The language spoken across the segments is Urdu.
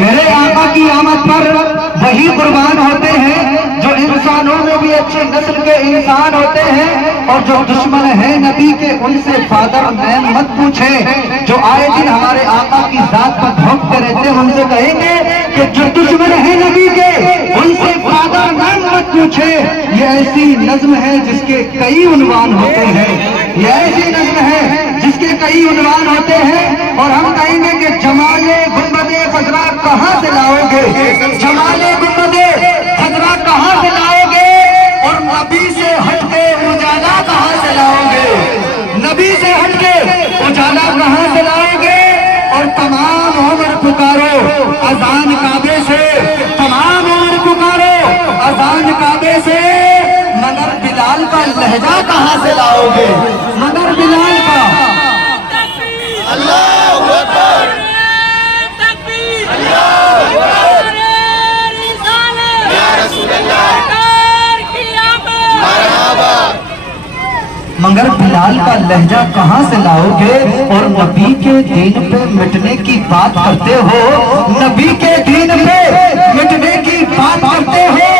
میرے آقا کی آمد پر وہی قربان ہوتے ہیں جو انسانوں میں بھی اچھی نسل کے انسان ہوتے ہیں، اور جو دشمن ہیں نبی کے ان سے فادر نیم مت پوچھیں۔ جو آئے دن ہمارے آقا کی ذات پر بھونکتے رہتے ہیں ان سے کہیں گے کہ جو دشمن ہیں نبی کے ان سے فادر نیم مت پوچھیں۔ یہ ایسی نظم ہے جس کے کئی عنوان ہوتے ہیں، یہ ایسی نظم ہے جس کے کئی عنوان ہوتے ہیں، اور ہم کہیں گے کہ جمال گنبد خضرا کہاں سے لاؤ گے، جمال گنبد خضرا کہاں سے لاؤ گے، اور نبی سے ہٹ کے اجالا کہاں سے لاؤ گے، نبی سے ہٹ کے اجالا کہاں سے لاؤ گے۔ اور تمام عمر پکارو اذان کعبے سے، تمام عمر پکارو اذان کعبے سے، مگر بلال کا لہجہ کہاں سے لاؤ گے، مگر بلال کا۔ اللہ اکبر، مگر بلال کا لہجہ کہاں سے لاؤ گے، اور نبی کے دین پہ مٹنے کی بات کرتے ہو، نبی کے دین پہ مٹنے کی بات کرتے ہو۔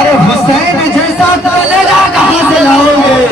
ارے حسین جیسا کلیجہ کہاں سے لاؤ گے،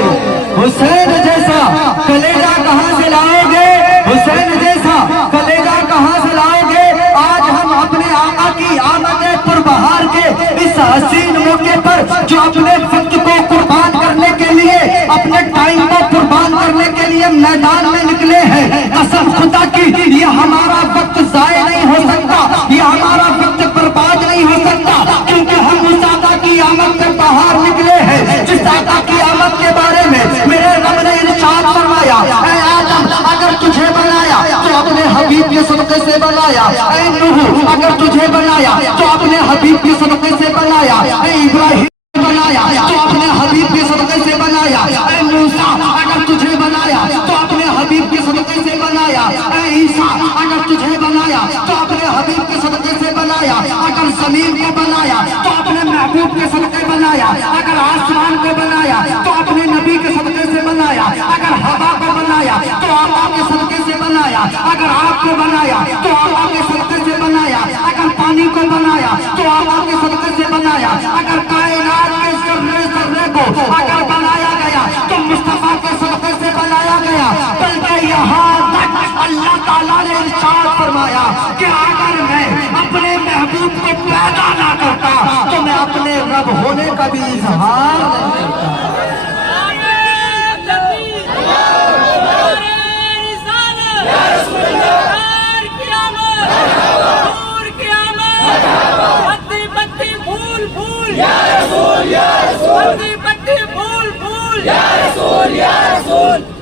حسین جیسا کلیجہ کہاں سے لاؤ گے، حسین جیسا کلیجہ کہاں سے لاؤ گے۔ آج ہم اپنے آقا کی آمد پربہار کے اس حسین موقع پر جو اپنے وقت کو قربان کرنے کے لیے، اپنے ٹائم کو قربان کرنے کے لیے میدان میں نکلے ہیں، قسم خدا کی یہ ہمارا وقت ضائع نہیں ہو سکتا، یہ ہمارا وقت برباد نہیں ہو سکتا، کیونکہ ہم اس آقا کی آمد میں باہر نکلے ہیں جس آقا کی آمد کے بارے میں میرے رب نے ارشاد فرمایا، اے آدم اگر تجھے بنایا تو اپنے حبیب کے صدقے سے بنایا، اے نوح اگر تجھے بنایا تو اپنے حبیب کے صدقے سے بنایا، اے ابراہیم بنایا تو اپنے حبیب کے صدقے سے بنایا، اے موسیٰ اگر تجھے بنایا تو اپنے حبیب کے صدقے سے بنایا، اے عیسیٰ اگر تجھے بنایا تو اپنے حبیب کے صدقے سے بنایا، اگر زمین کو بنایا تو اپنے محبوب کے صدقے بنایا، اگر آسمان کو بنایا تو اپنے نبی کے صدقے سے بنایا، اگر ہوا کو بنایا تو آقا کے صدقے سے بنایا، اگر آگ کو بنایا تو آقا کے صدقے سے بنایا، اگر پانی کو بنایا تو آقا کے صدقے سے بنایا، اگر کائنات کے ذرے ذرے کو اگر بنایا گیا تو مصطفیٰ کے صدقے سے بنایا گیا۔ بلکہ یہاں تک اللہ تعالیٰ نے ارشاد فرمایا کہ اگر میں اپنے محبوب کو پیدا نہ کرتا تو میں اپنے رب ہونے کا بھی اظہار نہیں کرتا۔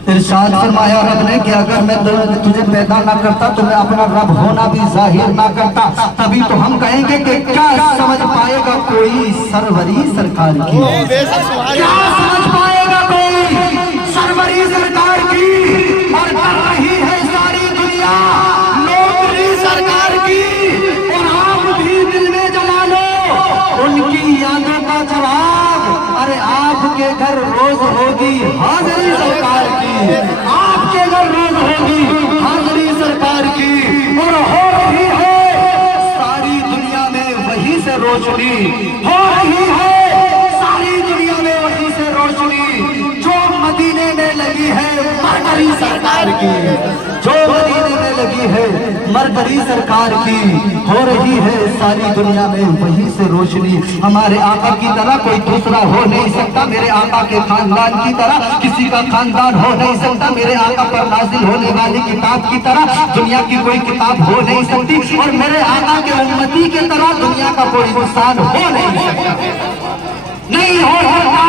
ارشاد فرمایا رب نے کہ اگر میں تجھے پیدا نہ کرتا تو میں اپنا رب ہونا بھی ظاہر نہ کرتا۔ تبھی تو ہم کہیں گے کہ کیا سمجھ پائے گا کوئی سروری سرکار کی، کیا سمجھ پائے گا کوئی سروری سرکار کی، اور کر رہی ہے ساری دنیا نوکری سرکار کی، اور آپ بھی دل میں جلا لو ان کی یادوں کا جواب۔ ارے آپ کے گھر روز ہوگی حاضری سرکار کی، آپ کے گھر روز ہوگی حاضری سرکار کی، اور ہو رہی ہے ساری دنیا میں وہی سے روشنی، ہو رہی ہے ساری دنیا میں وہی سے روشنی جو مدینے میں لگی ہے مرکری سرکار کی، جو مدینے میں لگی ہے مرکری سرکار کی، ہو رہی ہے ساری دنیا میں وہی سے روشنی۔ ہمارے آقا کی طرح کوئی دوسرا ہو نہیں سکتا، میرے آقا کے خاندان کی طرح کسی کا خاندان ہو نہیں سکتا، میرے آقا پر نازل ہونے والی کتاب کی طرح دنیا کی کوئی کتاب ہو نہیں سکتی، اور میرے آقا کے امتی کی طرح دنیا کا کوئی انسان ہو نہیں سکتا، نہیں ہو سکتا۔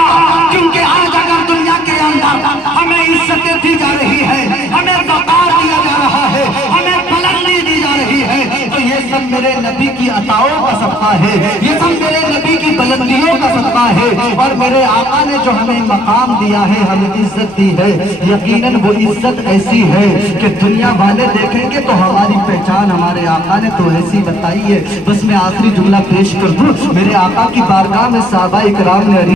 کیونکہ آج اگر دنیا کے اندر ہمیں عزتیں دی جا رہی ہے، ہمیں وقار دیا جا رہا ہے، ہمیں بلندی دی جا رہی ہے، تو یہ سب میرے نبی کی عطاؤں کا صدقہ ہے، یہ سب میرے نبی کی بلندیوں کا صدقہ ہے، اور میرے آقا نے جو ہمیں مقام دیا ہے، ہمیں عزت دی ہے، یقیناً وہ عزت ایسی ہے کہ دنیا والے دیکھیں گے تو ہماری پہچان ہمارے آقا نے تو ایسی بتائی ہے۔ بس میں آخری جملہ پیش کر دوں، میرے آقا کی بارگاہ میں صحابہ اکرام نے